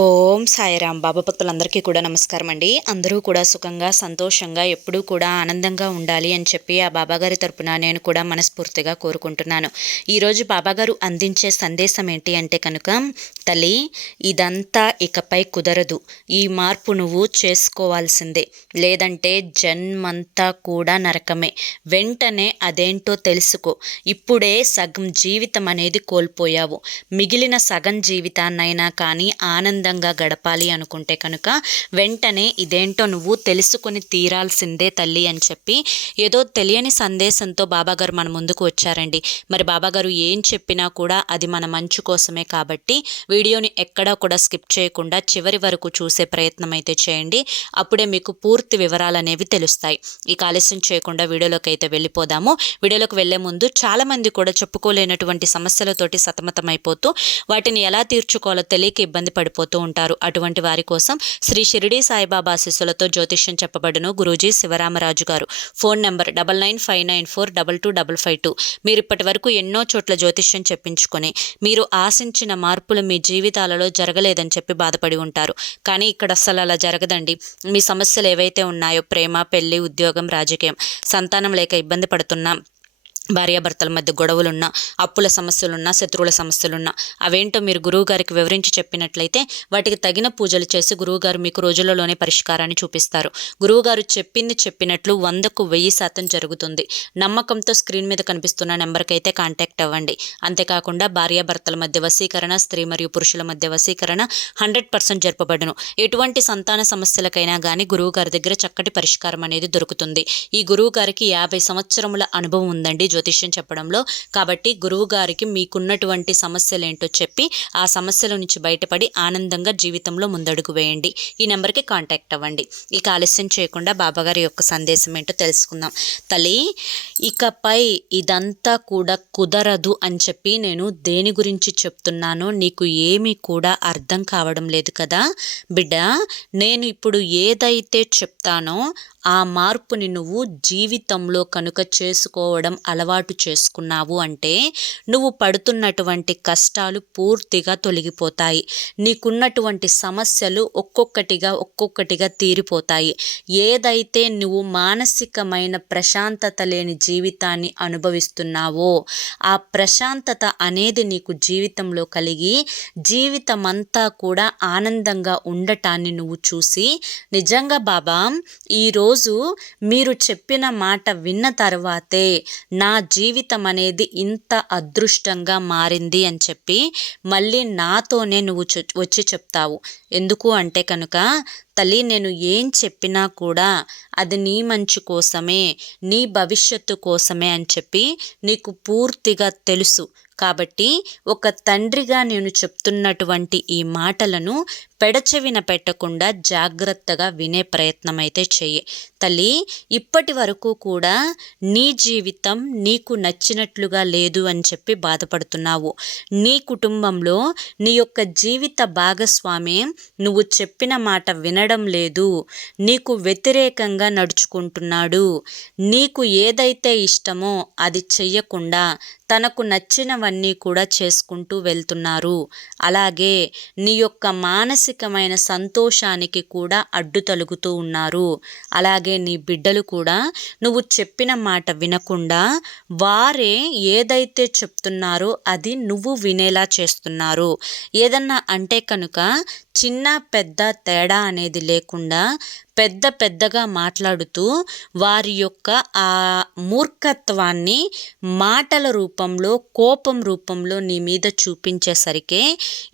ఓం సాయిరాం. బాబా భక్తులందరికీ కూడా నమస్కారం అండి. అందరూ కూడా సుఖంగా సంతోషంగా ఎప్పుడూ కూడా ఆనందంగా ఉండాలి అని చెప్పి ఆ బాబాగారి తరపున నేను కూడా మనస్ఫూర్తిగా కోరుకుంటున్నాను. ఈరోజు బాబాగారు అందించే సందేశం ఏంటి అంటే కనుక, తల్లి ఇదంతా ఇకపై కుదరదు, ఈ మార్పు నువ్వు చేసుకోవాల్సిందే, లేదంటే జన్మంతా కూడా నరకమే. వెంటనే అదేంటో తెలుసుకో. ఇప్పుడే సగం జీవితం అనేది కోల్పోయావు. మిగిలిన సగం జీవితాన్నైనా కానీ ఆనందంగా గడపాలి అనుకుంటే కనుక వెంటనే ఇదేంటో నువ్వు తెలుసుకొని తీరాల్సిందే తల్లి అని చెప్పి ఏదో తెలియని సందేశంతో బాబాగారు మన ముందుకు వచ్చారండి. మరి బాబాగారు ఏం చెప్పినా కూడా అది మన మంచు కోసమే కాబట్టి వీడియోని ఎక్కడా కూడా స్కిప్ చేయకుండా చివరి వరకు చూసే ప్రయత్నం అయితే చేయండి. అప్పుడే మీకు పూర్తి వివరాలు అనేవి తెలుస్తాయి. ఈ ఆలస్యం చేయకుండా వీడియోలోకి అయితే వెళ్ళిపోదాము. వీడియోలోకి వెళ్లే ముందు చాలామంది కూడా చెప్పుకోలేనటువంటి సమస్యలతోటి సతమతమైపోతూ వాటిని ఎలా తీర్చుకోవాలో తెలియక ఇబ్బంది పడిపోతూ ఉంటారు. అటువంటి వారి కోసం శ్రీ షిరిడి సాయిబాబా ఆశీస్సులతో జ్యోతిష్యం చెప్పబడును గురూజీ శివరామరాజు గారు. Phone number 995994225552. మీరు ఇప్పటి వరకు ఎన్నో చోట్ల జ్యోతిష్యం చెప్పించుకొని మీరు ఆశించిన మార్పులు మీ జీవితాలలో జరగలేదని చెప్పి బాధపడి ఉంటారు. కానీ ఇక్కడ అస్సలు అలా జరగదండి. మీ సమస్యలు ఏవైతే ఉన్నాయో, ప్రేమ, పెళ్లి, ఉద్యోగం, రాజకీయం, సంతానం లేక ఇబ్బంది పడుతున్నా, భార్యాభర్తల మధ్య గొడవలున్నా, అప్పుల సమస్యలున్నా, శత్రువుల సమస్యలున్నా, అవేంటో మీరు గురువుగారికి వివరించి చెప్పినట్లయితే వాటికి తగిన పూజలు చేసి గురువుగారు మీకు రోజులలోనే పరిష్కారాన్ని చూపిస్తారు. గురువుగారు చెప్పింది చెప్పినట్లు 100కు 1000% జరుగుతుంది. నమ్మకంతో స్క్రీన్ మీద కనిపిస్తున్న నెంబర్కి అయితే కాంటాక్ట్ అవ్వండి. అంతేకాకుండా భార్యాభర్తల మధ్య వశీకరణ, స్త్రీ మరియు పురుషుల మధ్య వశీకరణ 100% జరపబడును. ఎటువంటి సంతాన సమస్యలకైనా కానీ గురువుగారి దగ్గర చక్కటి పరిష్కారం అనేది దొరుకుతుంది. ఈ గురువుగారికి 50 సంవత్సరముల అనుభవం ఉందండి జ్యోతిష్యం చెప్పడంలో. కాబట్టి గురువు గారికి మీకున్నటువంటి సమస్యలు ఏంటో చెప్పి ఆ సమస్యల నుంచి బయటపడి ఆనందంగా జీవితంలో ముందడుగు వేయండి. ఈ నెంబర్కి కాంటాక్ట్ అవ్వండి. ఇక ఆలస్యం చేయకుండా బాబాగారి యొక్క సందేశం ఏంటో తెలుసుకుందాం. తల్లి, ఇకపై ఇదంతా కూడా కుదరదు అని చెప్పి నేను దేని గురించి చెప్తున్నానో నీకు ఏమీ కూడా అర్థం కావడం లేదు కదా బిడ్డ. నేను ఇప్పుడు ఏదైతే చెప్తానో ఆ మార్పుని నువ్వు జీవితంలో కనుక చేసుకోవడం అలవాటు చేసుకున్నావు అంటే నువ్వు పడుతున్నటువంటి కష్టాలు పూర్తిగా తొలగిపోతాయి. నీకున్నటువంటి సమస్యలు ఒక్కొక్కటిగా తీరిపోతాయి. ఏదైతే నువ్వు మానసికమైన ప్రశాంతత లేని జీవితాన్ని అనుభవిస్తున్నావో ఆ ప్రశాంతత అనేది నీకు జీవితంలో కలిగి జీవితమంతా కూడా ఆనందంగా ఉండటాన్ని నువ్వు చూసి, నిజంగా బాబా ఈరోజు మీరు చెప్పిన మాట విన్న తర్వాతే నా జీవితం అనేది ఇంత అదృష్టంగా మారింది అని చెప్పి మళ్ళీ నాతోనే నువ్వు వచ్చి చెప్తావు. ఎందుకు అంటే కనుక, తల్లి, నేను ఏం చెప్పినా కూడా అది నీ మంచి కోసమే, నీ భవిష్యత్తు కోసమే అని చెప్పి నీకు పూర్తిగా తెలుసు. కాబట్టి ఒక తండ్రిగా నేను చెప్తున్నటువంటి ఈ మాటలను పెడచెవిన పెట్టకుండా జాగ్రత్తగా వినే ప్రయత్నం అయితే చెయ్యి. తల్లి, ఇప్పటి వరకు కూడా నీ జీవితం నీకు నచ్చినట్లుగా లేదు అని చెప్పి బాధపడుతున్నావు. నీ కుటుంబంలో నీ యొక్క జీవిత భాగస్వామి నువ్వు చెప్పిన మాట వినడం లేదు, నీకు వ్యతిరేకంగా నడుచుకుంటున్నాడు. నీకు ఏదైతే ఇష్టమో అది చెయ్యకుండా తనకు నచ్చినవన్నీ కూడా చేసుకుంటూ వెళ్తున్నారు. అలాగే నీ యొక్క మానసికమైన సంతోషానికి కూడా అడ్డు తొలగుతూ ఉన్నారు. అలాగే నీ బిడ్డలు కూడా నువ్వు చెప్పిన మాట వినకుండా వారే ఏదైతే చెప్తున్నారో అది నువ్వు వినేలా చేస్తున్నారు. ఏదన్నా అంటే కనుక చిన్న పెద్ద తేడా అనేది లేకుండా పెద్దగా మాట్లాడుతూ వారి యొక్క ఆ మూర్ఖత్వాన్ని మాటల రూపంలో, కోపం రూపంలో నీ మీద చూపించేసరికి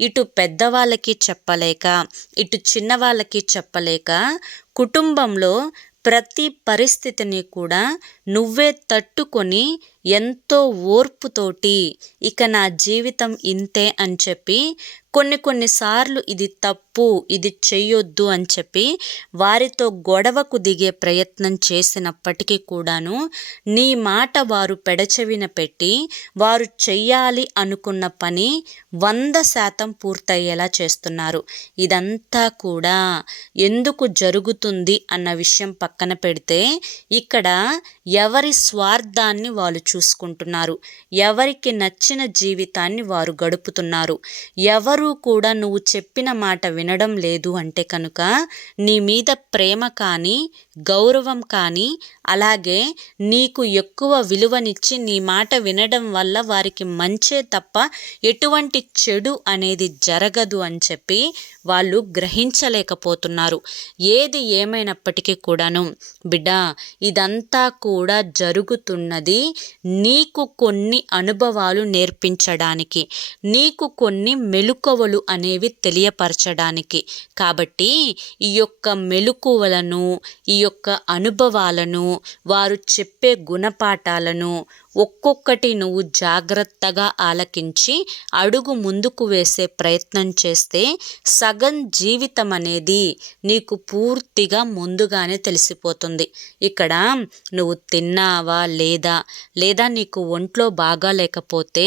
ఇటు పెద్దవాళ్ళకి చెప్పలేక, ఇటు చిన్నవాళ్ళకి చెప్పలేక కుటుంబంలో ప్రతి పరిస్థితిని కూడా నువ్వే తట్టుకొని ఎంతో ఓర్పుతోటి ఇక నా జీవితం ఇంతే అని చెప్పి కొన్నిసార్లు ఇది తప్పు, ఇది చెయ్యొద్దు అని చెప్పి వారితో గొడవకు దిగే ప్రయత్నం చేసినప్పటికీ కూడాను నీ మాట వారు పెడచెవిన పెట్టి వారు చెయ్యాలి అనుకున్న పని 100% పూర్తయ్యేలా చేస్తున్నారు. ఇదంతా కూడా ఎందుకు జరుగుతుంది అన్న విషయం పక్కన పెడితే ఇక్కడ ఎవరి స్వార్థాన్ని వాళ్ళు చూసుకుంటున్నారు, ఎవరికి నచ్చిన జీవితాన్ని వారు గడుపుతున్నారు. ఎవరు ఎవ్వరూ కూడా నువ్వు చెప్పిన మాట వినడం లేదు అంటే కనుక నీ మీద ప్రేమ కానీ గౌరవం కానీ అలాగే నీకు ఎక్కువ విలువనిచ్చి నీ మాట వినడం వల్ల వారికి మంచే తప్ప ఎటువంటి చెడు అనేది జరగదు అని చెప్పి వాళ్ళు గ్రహించలేకపోతున్నారు. ఏది ఏమైనప్పటికీ కూడాను బిడ్డ, ఇదంతా కూడా జరుగుతున్నది నీకు కొన్ని అనుభవాలు నేర్పించడానికి, నీకు కొన్ని మెలకువలు అనేవి తెలియపరచడానికి. కాబట్టి ఈ యొక్క మెలకువలను, ఈ యొక్క అనుభవాలను, వారు చెప్పే గుణపాఠాలను ఒక్కొక్కటి నువ్వు జాగ్రత్తగా ఆలకించి అడుగు ముందుకు వేసే ప్రయత్నం చేస్తే సగం జీవితం అనేది నీకు పూర్తిగా ముందుగానే తెలిసిపోతుంది. ఇక్కడ నువ్వు తిన్నావా లేదా నీకు ఒంట్లో బాగా లేకపోతే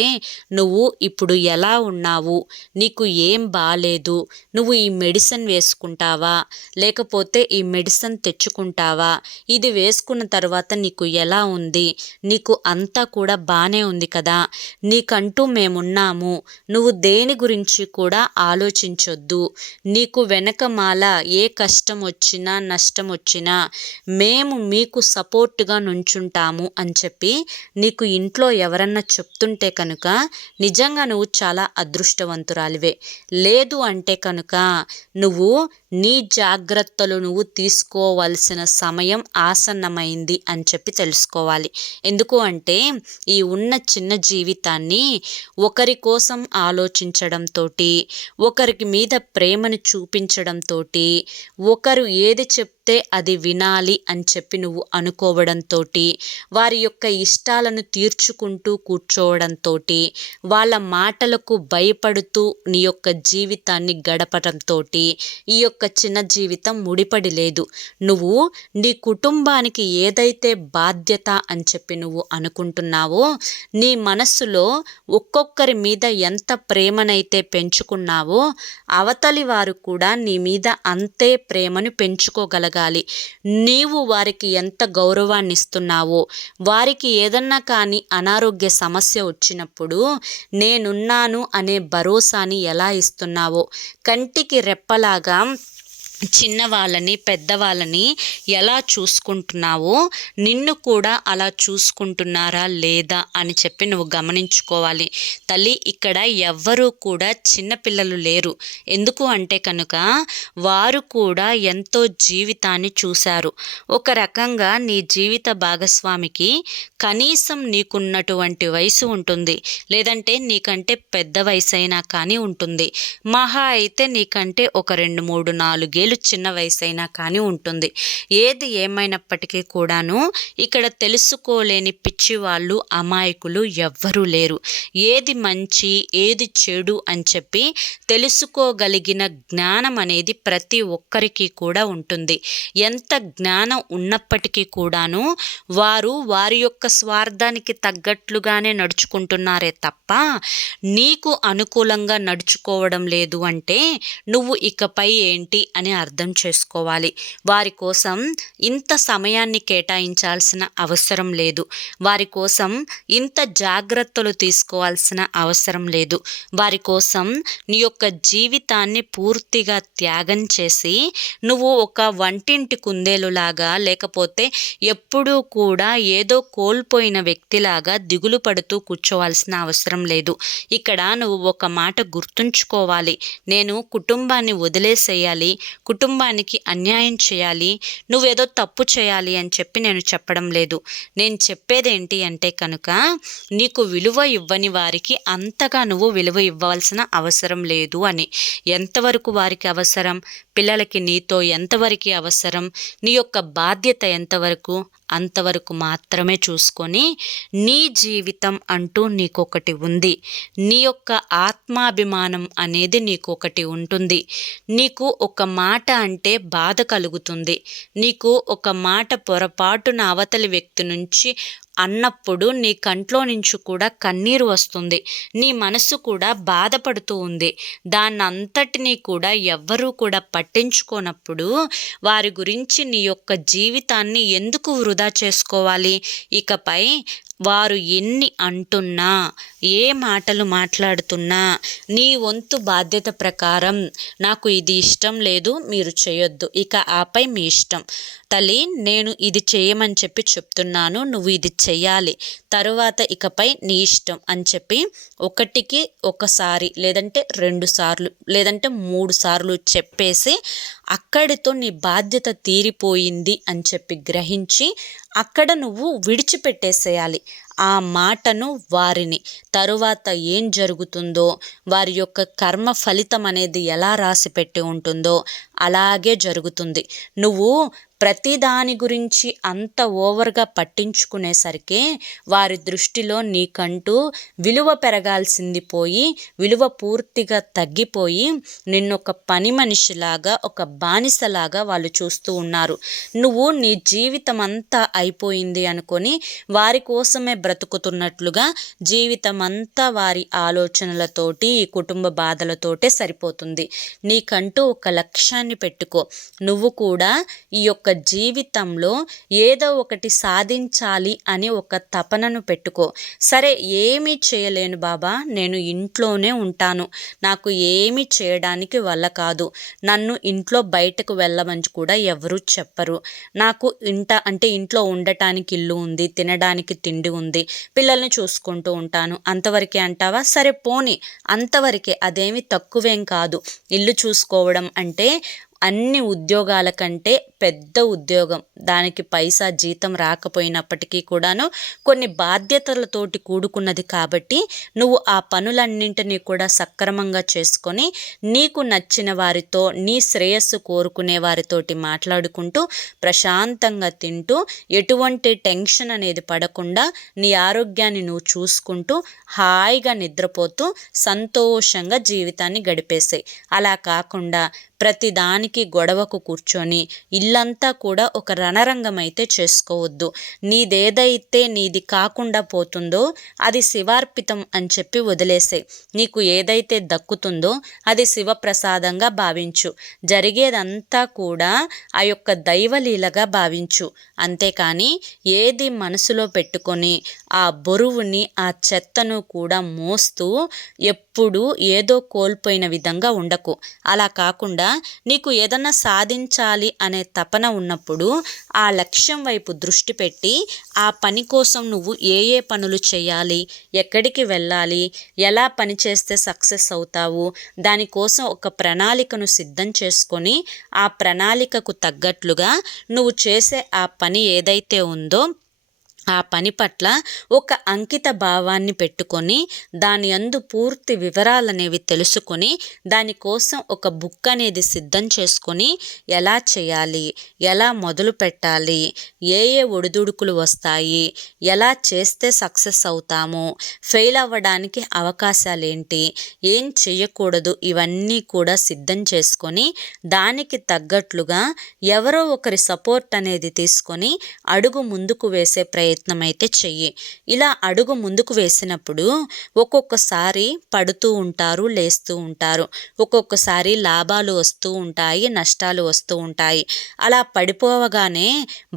నువ్వు ఇప్పుడు ఎలా ఉన్నావు, నీకు ఏం బాలేదు, నువ్వు ఈ మెడిసిన్ వేసుకుంటావా లేకపోతే ఈ మెడిసిన్ తెచ్చుకుంటావా, ఇది వేసుకున్న తర్వాత నీకు ఎలా ఉంది, నీకు అంతా కూడా బానే ఉంది కదా, నీకంటూ మేమున్నాము, నువ్వు దేని గురించి కూడా ఆలోచించొద్దు, నీకు వెనకమాల ఏ కష్టం వచ్చినా నష్టం వచ్చినా మేము మీకు సపోర్ట్గా నుంచుంటాము అని చెప్పి నీకు ఇంట్లో ఎవరన్నా చెప్తుంటే కనుక నిజంగా నువ్వు చాలా అదృష్టవంతురాలివే. లేదు అంటే కనుక నువ్వు నీ జాగ్రత్తలు నువ్వు తీసుకోవాల్సిన సమయం ఆసన్నమైంది అని చెప్పి తెలుసుకోవాలి. ఎందుకు అంటే ఈ ఉన్న చిన్న జీవితాన్ని ఒకరి కోసం ఆలోచించడంతో, ఒకరికి మీద ప్రేమను చూపించడంతో, ఒకరు ఏది చెప్తే అది వినాలి అని చెప్పి నువ్వు అనుకోవడంతో, వారి యొక్క ఇష్టాలను తీర్చుకుంటూ కూర్చోవడంతో, వాళ్ళ మాటలకు భయపడుతూ నీ యొక్క జీవితాన్ని గడపడంతో ఈ యొక్క చిన్న జీవితం ముడిపడి లేదు. నువ్వు నీ కుటుంబానికి ఏదైతే బాధ్యత అని చెప్పి నువ్వు అనుకుంటున్నావో, నీ మనస్సులో ఒక్కొక్కరి మీద ఎంత ప్రేమనైతే పెంచుకున్నావో అవతలి వారు కూడా నీ మీద అంతే ప్రేమను పెంచుకోగలగాలి. నీవు వారికి ఎంత గౌరవాన్ని ఇస్తున్నావో, వారికి ఏదన్నా కానీ అనారోగ్య సమస్య వచ్చినప్పుడు నేనున్నాను అనే భరోసాని ఎలా ఇస్తున్నావో, కంటికి రెప్పలాగా చిన్నవాళ్ళని పెద్దవాళ్ళని ఎలా చూసుకుంటున్నావో నిన్ను కూడా అలా చూసుకుంటున్నారా లేదా అని చెప్పి నువ్వు గమనించుకోవాలి. తల్లి, ఇక్కడ ఎవ్వరూ కూడా చిన్నపిల్లలు లేరు. ఎందుకు అంటే కనుక వారు కూడా ఎంతో జీవితాన్ని చూశారు. ఒక రకంగా నీ జీవిత భాగస్వామికి కనీసం నీకున్నటువంటి వయసు ఉంటుంది, లేదంటే నీకంటే పెద్ద వయసు అయినా కానీ ఉంటుంది. మహా అయితే నీకంటే ఒక 2, 3, 4 చిన్న వయసు అయినా కానీ ఉంటుంది. ఏది ఏమైనప్పటికీ కూడాను ఇక్కడ తెలుసుకోలేని పిచ్చి వాళ్ళు, అమాయకులు ఎవ్వరూ లేరు. ఏది మంచి ఏది చెడు అని చెప్పి తెలుసుకోగలిగిన జ్ఞానం అనేది ప్రతి ఒక్కరికి కూడా ఉంటుంది. ఎంత జ్ఞానం ఉన్నప్పటికీ కూడాను వారు వారి యొక్క స్వార్థానికి తగ్గట్లుగానే నడుచుకుంటున్నారే తప్ప నీకు అనుకూలంగా నడుచుకోవడం లేదు అంటే నువ్వు ఇకపై ఏంటి అని అర్థం చేసుకోవాలి. వారి కోసం ఇంత సమయాన్ని కేటాయించాల్సిన అవసరం లేదు. వారి కోసం ఇంత జాగ్రత్తలు తీసుకోవాల్సిన అవసరం లేదు. వారి కోసం నీ యొక్క జీవితాన్ని పూర్తిగా త్యాగం చేసి నువ్వు ఒక వంటింటి కుందేలులాగా లేకపోతే ఎప్పుడూ కూడా ఏదో కోల్పోయిన వ్యక్తిలాగా దిగులు పడుతూ కూర్చోవాల్సిన అవసరం లేదు. ఇక్కడ నువ్వు ఒక మాట గుర్తుంచుకోవాలి. నేను కుటుంబాన్ని వదిలేసేయాలి, కుటుంబానికి అన్యాయం చేయాలి, నువ్వేదో తప్పు చేయాలి అని చెప్పి నేను చెప్పడం లేదు. నేను చెప్పేదేంటి అంటే కనుక నీకు విలువ ఇవ్వని వారికి అంతగా నువ్వు విలువ ఇవ్వాల్సిన అవసరం లేదు అని. ఎంతవరకు వారికి అవసరం, పిల్లలకి నీతో ఎంతవరకు అవసరం, నీ యొక్క బాధ్యత ఎంతవరకు, అంతవరకు మాత్రమే చూసుకొని నీ జీవితం అంటూ నీకొకటి ఉంది. నీ యొక్క ఆత్మాభిమానం అనేది నీకొకటి ఉంటుంది. నీకు ఒక మాట అంటే బాధ కలుగుతుంది. నీకు ఒక మాట పొరపాటున అవతలి వ్యక్తి నుంచి అన్నప్పుడు నీ కంట్లో నుంచి కూడా కన్నీరు వస్తుంది. నీ మనసు కూడా బాధపడుతూ ఉంది. దాన్నంతటినీ కూడా ఎవ్వరూ కూడా పట్టించుకోనప్పుడు వారి గురించి నీ యొక్క జీవితాన్ని ఎందుకు వృధా చేసుకోవాలి? ఇకపై వారు ఎన్ని అంటున్నా, ఏ మాటలు మాట్లాడుతున్నా నీ వంతు బాధ్యత ప్రకారం నాకు ఇది ఇష్టం లేదు, మీరు చేయొద్దు, ఇక ఆపై మీ ఇష్టం తల్లి, నేను ఇది చేయమని చెప్పి చెప్తున్నాను, నువ్వు ఇది చెయ్యాలి, తరువాత ఇకపై నీ ఇష్టం అని చెప్పి ఒకటికి ఒకసారి లేదంటే 2 సార్లు లేదంటే 3 సార్లు చెప్పేసి అక్కడితో నీ బాధ్యత తీరిపోయింది అని చెప్పి గ్రహించి అక్కడ నువ్వు విడిచిపెట్టేసేయాలి ఆ మాటను, వారిని. తరువాత ఏం జరుగుతుందో, వారి యొక్క కర్మ ఫలితం అనేది ఎలా రాసిపెట్టి ఉంటుందో అలాగే జరుగుతుంది. నువ్వు ప్రతిదాని గురించి అంత ఓవర్గా పట్టించుకునేసరికి వారి దృష్టిలో నీకంటూ విలువ పెరగాల్సింది పోయి, విలువ పూర్తిగా తగ్గిపోయి నిన్నొక పని మనిషిలాగా, ఒక బానిసలాగా వాళ్ళు చూస్తూ ఉన్నారు. నువ్వు నీ జీవితం అంతా అయిపోయింది అనుకొని వారి కోసమే బ్రతుకుతున్నట్లుగా జీవితం అంతా వారి ఆలోచనలతోటి, ఈ కుటుంబ బాధలతోటే సరిపోతుంది. నీకంటూ ఒక లక్ష్యాన్ని పెట్టుకో. నువ్వు కూడా ఈ యొక్క జీవితంలో ఏదో ఒకటి సాధించాలి అని ఒక తపనను పెట్టుకో. సరే, ఏమీ చేయలేను బాబా, నేను ఇంట్లోనే ఉంటాను, నాకు ఏమీ చేయడానికి వల్ల కాదు, నన్ను ఇంట్లో బయటకు వెళ్ళమని కూడా ఎవరూ చెప్పరు, నాకు ఇంట్లో ఉండటానికి ఇల్లు ఉంది, తినడానికి తిండి ఉంది, పిల్లల్ని చూసుకుంటూ ఉంటాను, అంతవరకే అంటావా? సరే పోనీ, అంతవరకే, అదేమి తక్కువేం కాదు. ఇల్లు చూసుకోవడం అంటే అన్ని ఉద్యోగాల కంటే పెద్ద ఉద్యోగం. దానికి పైసా జీతం రాకపోయినప్పటికీ కూడాను కొన్ని బాధ్యతలతోటి కూడుకున్నది కాబట్టి నువ్వు ఆ పనులన్నింటినీ కూడా సక్రమంగా చేసుకొని నీకు నచ్చిన వారితో, నీ శ్రేయస్సు కోరుకునే వారితోటి మాట్లాడుకుంటూ ప్రశాంతంగా తింటూ ఎటువంటి టెన్షన్ అనేది పడకుండా నీ ఆరోగ్యాన్ని నువ్వు చూసుకుంటూ హాయిగా నిద్రపోతూ సంతోషంగా జీవితాన్ని గడిపేసాయి. అలా కాకుండా ప్రతిదానికి గొడవకు కూర్చొని ఇల్లంతా కూడా ఒక రణరంగం అయితే చేసుకోవద్దు. నీది కాకుండా పోతుందో అది శివార్పితం అని చెప్పి వదిలేసాయి. నీకు ఏదైతే దక్కుతుందో అది శివప్రసాదంగా భావించు. జరిగేదంతా కూడా ఆ యొక్క దైవలీలగా భావించు. అంతేకాని ఏది మనసులో పెట్టుకొని ఆ బరువుని, ఆ చెత్తను కూడా మోస్తూ ఎప్పుడు ఏదో కోల్పోయిన విధంగా ఉండకు. అలా కాకుండా నీకు ఏదన్నా సాధించాలి అనే తపన ఉన్నప్పుడు ఆ లక్ష్యం వైపు దృష్టి పెట్టి ఆ పని కోసం నువ్వు ఏ పనులు చేయాలి, ఎక్కడికి వెళ్ళాలి, ఎలా పని చేస్తే సక్సెస్ అవుతావు, దానికోసం ఒక ప్రణాళికను సిద్ధం చేసుకొని ఆ ప్రణాళికకు తగ్గట్లుగా నువ్వు చేసే ఆ పని ఏదైతే ఉందో ఆ పని పట్ల ఒక అంకిత భావాన్ని పెట్టుకొని దాని యందు పూర్తి వివరాలనేవి తెలుసుకొని దానికోసం ఒక బుక్ అనేది సిద్ధం చేసుకొని ఎలా చేయాలి, ఎలా మొదలు పెట్టాలి, ఏ ఒడిదుడుకులు వస్తాయి, ఎలా చేస్తే సక్సెస్ అవుతాము, ఫెయిల్ అవ్వడానికి అవకాశాలు ఏంటి, ఏం చేయకూడదు, ఇవన్నీ కూడా సిద్ధం చేసుకొని దానికి తగ్గట్లుగా ఎవరో ఒకరి సపోర్ట్ అనేది తీసుకొని అడుగు ముందుకు వేసే ప్రయత్నం అయితే చెయ్యి. ఇలా అడుగు ముందుకు వేసినప్పుడు ఒక్కొక్కసారి పడుతూ ఉంటారు, లేస్తూ ఉంటారు, ఒక్కొక్కసారి లాభాలు వస్తూ ఉంటాయి, నష్టాలు వస్తూ ఉంటాయి. అలా పడిపోవగానే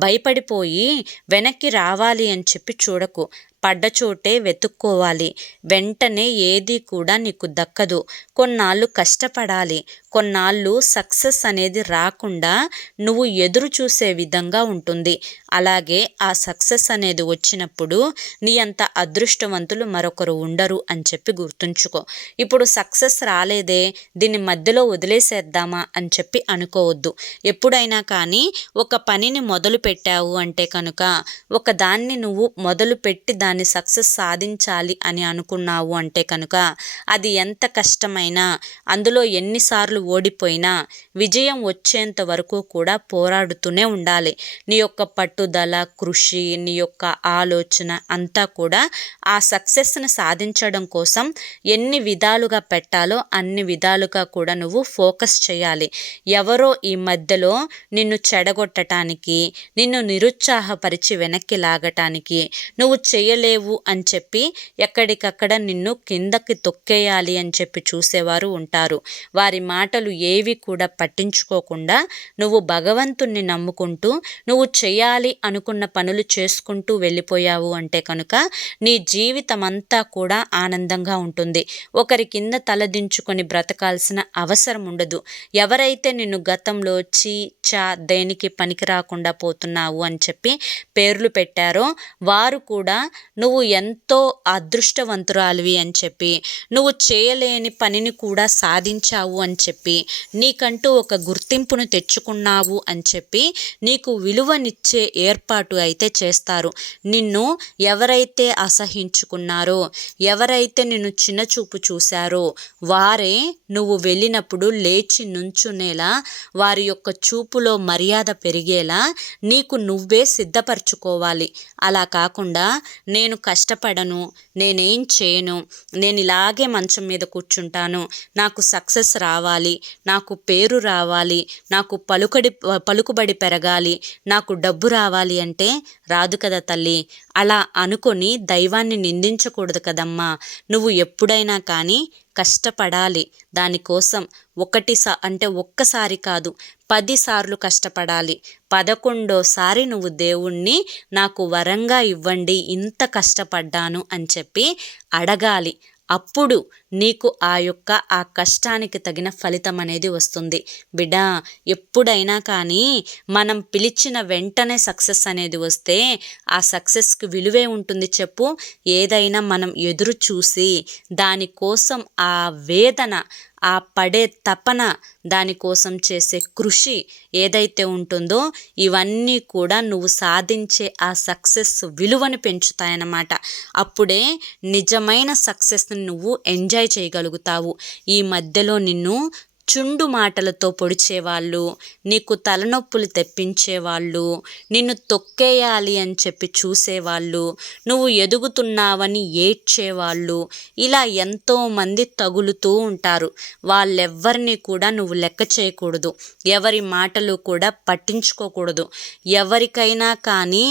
భయపడిపోయి వెనక్కి రావాలి అని చెప్పి చూడకు. పడ్డ చోటే వెతుక్కోవాలి. వెంటనే ఏది కూడా నీకు దక్కదు. కొన్నాళ్ళు కష్టపడాలి. కొన్నాళ్ళు సక్సెస్ అనేది రాకుండా నువ్వు ఎదురు చూసే విధంగా ఉంటుంది. అలాగే ఆ సక్సెస్ అనేది వచ్చినప్పుడు నీ అంత అదృష్టవంతులు మరొకరు ఉండరు అని చెప్పి గుర్తుంచుకో. ఇప్పుడు సక్సెస్ రాలేదే, దీన్ని మధ్యలో వదిలేసేద్దామా అని చెప్పి అనుకోవద్దు. ఎప్పుడైనా కానీ ఒక పనిని మొదలు పెట్టావు అంటే కనుక ఒక దాన్ని నువ్వు మొదలుపెట్టి దాన్ని సక్సెస్ సాధించాలి అని అనుకున్నావు అంటే కనుక అది ఎంత కష్టమైనా, అందులో ఎన్నిసార్లు ఓడిపోయినా విజయం వచ్చేంత వరకు కూడా పోరాడుతూనే ఉండాలి. నీ యొక్క పట్టుదల, కృషి, నీ యొక్క ఆలోచన అంతా కూడా ఆ సక్సెస్ని సాధించడం కోసం ఎన్ని విధాలుగా పెట్టాలో అన్ని విధాలుగా కూడా నువ్వు ఫోకస్ చేయాలి. ఎవరో ఈ మధ్యలో నిన్ను చెడగొట్టడానికి, నిన్ను నిరుత్సాహపరిచి వెనక్కి లాగటానికి, నువ్వు చేయలేవు, చెయ్యలేవు అని చెప్పి ఎక్కడికక్కడ నిన్ను కిందకి తొక్కేయాలి అని చెప్పి చూసేవారు ఉంటారు. వారి మాటలు ఏవి కూడా పట్టించుకోకుండా నువ్వు భగవంతుణ్ణి నమ్ముకుంటూ నువ్వు చేయాలి అనుకున్న పనులు చేసుకుంటూ వెళ్ళిపోయావు అంటే కనుక నీ జీవితం అంతా కూడా ఆనందంగా ఉంటుంది. ఒకరి కింద తలదించుకొని బ్రతకాల్సిన అవసరం ఉండదు. ఎవరైతే నిన్ను గతంలో చీ చా దేనికి పనికి రాకుండా పోతున్నావు అని చెప్పి పేర్లు పెట్టారో వారు కూడా నువ్వు ఎంతో అదృష్టవంతురాలివి అని చెప్పి, నువ్వు చేయలేని పనిని కూడా సాధించావు అని చెప్పి, నీకంటూ ఒక గుర్తింపును తెచ్చుకున్నావు అని చెప్పి నీకు విలువనిచ్చే ఏర్పాటు అయితే చేస్తారు. నిన్ను ఎవరైతే అసహించుకున్నారో, ఎవరైతే నిన్ను చిన్నచూపు చూశారో వారే నువ్వు వెళ్ళినప్పుడు లేచి నుంచునేలా, వారి యొక్క చూపులో మర్యాద పెరిగేలా నీకు నువ్వే సిద్ధపరచుకోవాలి. అలా కాకుండా నేను కష్టపడను, నేనేం చేయను, నేను ఇలాగే మంచం మీద కూర్చుంటాను, నాకు సక్సెస్ రావాలి, నాకు పేరు రావాలి, నాకు పలుకుబడి పెరగాలి, నాకు డబ్బు రావాలి అంటే రాదు కదా తల్లి. అలా అనుకొని దైవాన్ని నిందించకూడదు కదమ్మా. నువ్వు ఎప్పుడైనా కానీ కష్టపడాలి. దానికోసం ఒక్కసారి కాదు 10 సార్లు కష్టపడాలి. 11వ నువ్వు దేవుణ్ణి నాకు వరంగా ఇవ్వండి, ఇంత కష్టపడ్డాను అని చెప్పి అడగాలి. అప్పుడు నీకు ఆ కష్టానికి తగిన ఫలితం అనేది వస్తుంది. బిడ్డ, ఎప్పుడైనా కానీ మనం పిలిచిన వెంటనే సక్సెస్ అనేది వస్తే ఆ సక్సెస్కి విలువే ఉంటుంది చెప్పు. ఏదైనా మనం ఎదురు చూసి దానికోసం ఆ వేదన, ఆ పడే తపన, దానికోసం చేసే కృషి ఏదైతే ఉంటుందో ఇవన్నీ కూడా నువ్వు సాధించే ఆ సక్సెస్ విలువను పెంచుతాయన్నమాట. అప్పుడే నిజమైన సక్సెస్ని నువ్వు ఎంజాయ్ చేయగలుగుతావు. ఈ మధ్యలో నిన్ను చుండు మాటలతో పొడిచేవాళ్ళు, నీకు తలనొప్పులు తెప్పించేవాళ్ళు, నిన్ను తొక్కేయాలి అని చెప్పి చూసేవాళ్ళు, నువ్వు ఎదుగుతున్నావని ఏడ్చేవాళ్ళు, ఇలా ఎంతోమంది తగులుతూ ఉంటారు. వాళ్ళెవ్వరిని కూడా నువ్వు లెక్క చేయకూడదు. ఎవరి మాటలు కూడా పట్టించుకోకూడదు. ఎవరికైనా కానీ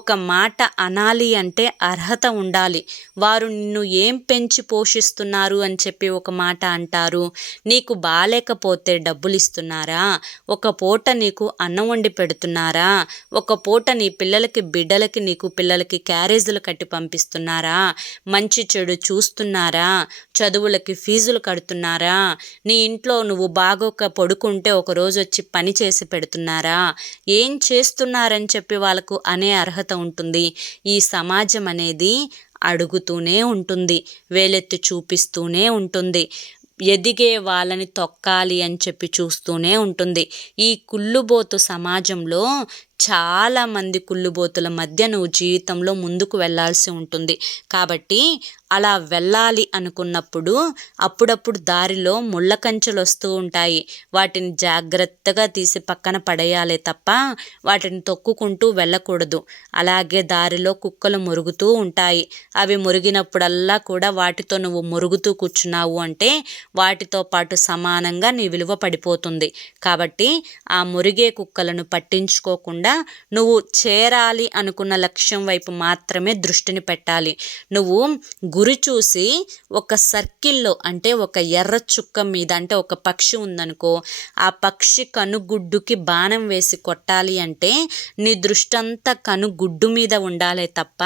ఒక మాట అనాలి అంటే అర్హత ఉండాలి. వారు నిన్ను ఏం పెంచి పోషిస్తున్నారు అని చెప్పి ఒక మాట అంటారు. నీకు లేకపోతే డబ్బులు ఇస్తున్నారా? ఒక పూట నీకు అన్నం వండి పెడుతున్నారా? ఒక పూట నీ పిల్లలకి క్యారేజీలు కట్టి పంపిస్తున్నారా? మంచి చెడు చూస్తున్నారా? చదువులకి ఫీజులు కడుతున్నారా? నీ ఇంట్లో నువ్వు బాగోక పడుకుంటే ఒకరోజు వచ్చి పని చేసి పెడుతున్నారా? ఏం చేస్తున్నారని చెప్పి వాళ్ళకు అనే అర్హత ఉంటుంది. ఈ సమాజం అనేది అడుగుతూనే ఉంటుంది, వేలెత్తి చూపిస్తూనే ఉంటుంది, ఎదిగే వాళ్ళని తొక్కాలి అని చెప్పి చూస్తూనే ఉంటుంది. ఈ కుళ్ళుబోతు సమాజంలో చాలామంది కుళ్ళుబోతుల మధ్య నువ్వు జీవితంలో ముందుకు వెళ్ళాల్సి ఉంటుంది. కాబట్టి అలా వెళ్ళాలి అనుకున్నప్పుడు అప్పుడప్పుడు దారిలో ముళ్ళ కంచెలు వస్తూ ఉంటాయి. వాటిని జాగ్రత్తగా తీసి పక్కన పడేయాలి తప్ప వాటిని తొక్కుకుంటూ వెళ్ళకూడదు. అలాగే దారిలో కుక్కలు మురుగుతూ ఉంటాయి. అవి మురిగినప్పుడల్లా కూడా వాటితో నువ్వు మురుగుతూ కూర్చున్నావు అంటే వాటితో పాటు సమానంగా నీ విలువ పడిపోతుంది. కాబట్టి ఆ మురిగే కుక్కలను పట్టించుకోకుండా నువ్వు చేరాలి అనుకున్న లక్ష్యం వైపు మాత్రమే దృష్టిని పెట్టాలి. నువ్వు గురి చూసి ఒక సర్కిల్లో, అంటే ఒక ఎర్ర చుక్క మీద, అంటే ఒక పక్షి ఉందనుకో, ఆ పక్షి కనుగుడ్డుకి బాణం వేసి కొట్టాలి అంటే నీ దృష్టి అంతా కనుగుడ్డు మీద ఉండాలి తప్ప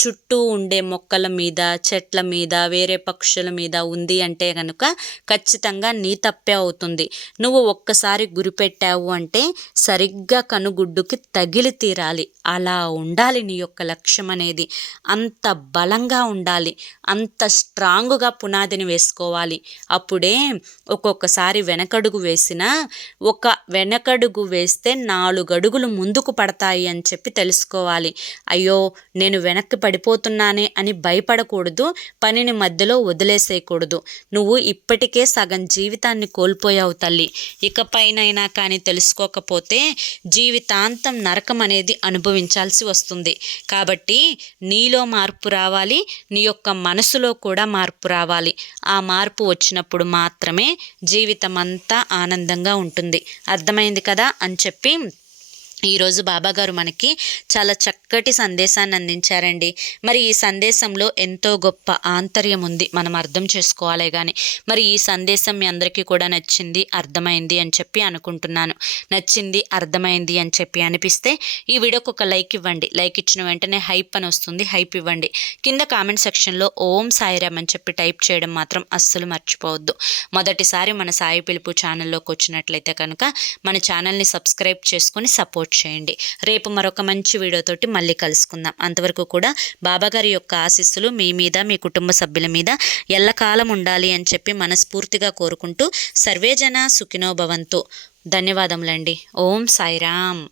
చుట్టూ ఉండే మొక్కల మీద, చెట్ల మీద, వేరే పక్షుల మీద ఉంది అంటే కనుక ఖచ్చితంగా నీ తప్పే అవుతుంది. నువ్వు ఒక్కసారి గురిపెట్టావు అంటే సరిగ్గా కనుగుడ్డుకి తగిలి తీరాలి. అలా ఉండాలి నీ యొక్క లక్ష్యం అనేది. అంత బలంగా ఉండాలి, అంత స్ట్రాంగ్గా పునాదిని వేసుకోవాలి. అప్పుడే ఒక్కొక్కసారి వెనకడుగు వేస్తే 4 అడుగులు ముందుకు పడతాయి అని చెప్పి తెలుసుకోవాలి. అయ్యో నేను వెనక్కి పడిపోతున్నానే అని భయపడకూడదు, పనిని మధ్యలో వదిలేసేయకూడదు. నువ్వు ఇప్పటికే సగం జీవితాన్ని కోల్పోయావు తల్లి. ఇకపైనైనా కానీ తెలుసుకోకపోతే జీవితాంతం నరకం అనేది అనుభవించాల్సి వస్తుంది. కాబట్టి నీలో మార్పు రావాలి, నీ యొక్క మనసులో కూడా మార్పు రావాలి. ఆ మార్పు వచ్చినప్పుడు మాత్రమే జీవితం అంతా ఆనందంగా ఉంటుంది. అర్థమైంది కదా అని చెప్పి ఈరోజు బాబాగారు మనకి చాలా చక్కటి సందేశాన్ని అందించారండి. మరి ఈ సందేశంలో ఎంతో గొప్ప ఆంతర్యం ఉంది, మనం అర్థం చేసుకోవాలే కానీ. మరి ఈ సందేశం మీ అందరికీ కూడా నచ్చింది, అర్థమైంది అని చెప్పి అనుకుంటున్నాను. నచ్చింది, అర్థమైంది అని చెప్పి అనిపిస్తే ఈ వీడియోకి ఒక లైక్ ఇవ్వండి. లైక్ ఇచ్చిన వెంటనే హైప్ అని వస్తుంది, హైప్ ఇవ్వండి. కింద కామెంట్ సెక్షన్లో ఓం సాయిరామ్ అని చెప్పి టైప్ చేయడం మాత్రం అస్సలు మర్చిపోవద్దు. మొదటిసారి మన సాయి పిలుపు ఛానల్లోకి వచ్చినట్లయితే కనుక మన ఛానల్ని సబ్స్క్రైబ్ చేసుకొని సపోర్ట్ చేయండి. రేపు మరొక మంచి వీడియోతోటి మళ్ళీ కలుసుకుందాం. అంతవరకు కూడా బాబాగారి యొక్క ఆశీస్సులు మీ మీద, మీ కుటుంబ సభ్యుల మీద ఎల్లకాలం ఉండాలి అని చెప్పి మనస్ఫూర్తిగా కోరుకుంటూ సర్వేజన సుఖినో భవంతు. ధన్యవాదములండి. ఓం సాయిరామ్.